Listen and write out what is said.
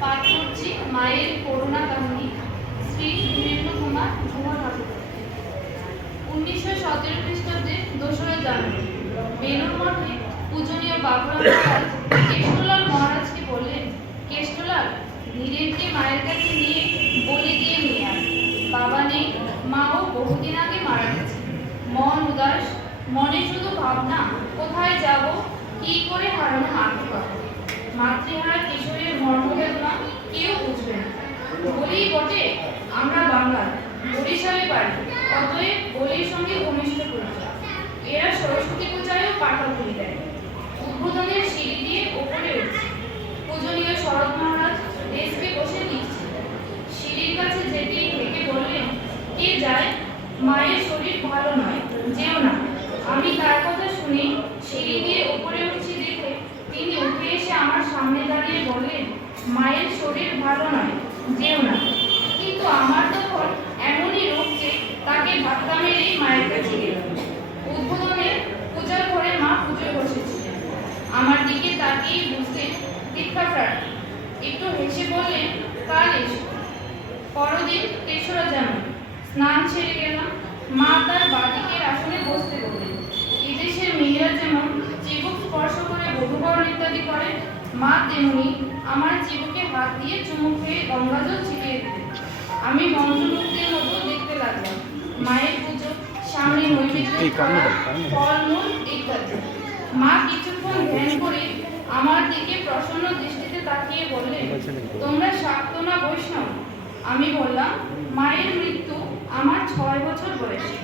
পাঠ করছি মায়ের করুণা শ্রী কুমার উনিশশো সতেরো দোসরা জানুয়ারি কেষ্টলাল মহারাজকে বললেন কেষ্টলাল মায়ের কাছে নিয়ে বলি দিয়ে নিয়ে বাবা নেই বহুদিন আগে মারা গেছে। মন উদাস, মনে শুধু ভাবনা, কোথায় যাব, কি করে হারানো মাকে বাড়ি অতএব বলির সঙ্গে ঘনিষ্ঠ পরিচয় এরা সরস্বতী পূজায়ও পাঠা বলি দেয়। উদ্বোধনের সিঁড়ি দিয়ে ওপরে উঠছে। পূজনীয় শরৎ মহারাজ ডেস্কে বসে লিখছে সিঁড়ির কাছে যেতেই থেকে বললেন, কে যায়? মায়ের শরীর ভালো নয়, যেও না। আমি তার কথা শুনে সিঁড়ি দিয়ে ওপরে উঠছি দেখে তিনি উঠে এসে আমার সামনে দাঁড়িয়ে বললেন, মায়ের শরীর ভালো নয়, যেও না। কিন্তু আমার তখন এমনই রোগ যে তাকে ধাক্কা মেরেই মায়ের কাছে গেলাম উদ্বোধনের পূজার ঘরে মা পুজো বসেছিলেন আমার দিকে তাকিয়ে বুঝতে দীক্ষা একটু হেসে বললেন কাল এসো। পরদিন তেসরা জানুয়ারি স্নান সেরে গেলাম। মা তার বাদিকের আসনে বসতে বললেন এদেশের মেয়েরা যেমন চিবুক স্পর্শ করে বধূবরণ ইত্যাদি করে মা তেমনি আমার চিবুকে হাত দিয়ে চুমু খেয়ে গঙ্গাজল ছিটিয়ে দিলেন। আমি মন্ত্রমুগ্ধের মতো দেখতে লাগলাম। মায়ের পুজো সামনে নৈবেদ্য। ফলমূল ইত্যাদি। মা কিছুক্ষণ ধ্যান করে আমার দিকে প্রসন্ন দৃষ্টিতে তাকিয়ে বললেন তোমরা শাক্ত না বৈষ্ণব? আমি বললাম মায়ের মৃত্যু আমার ছয় বছর বয়সে।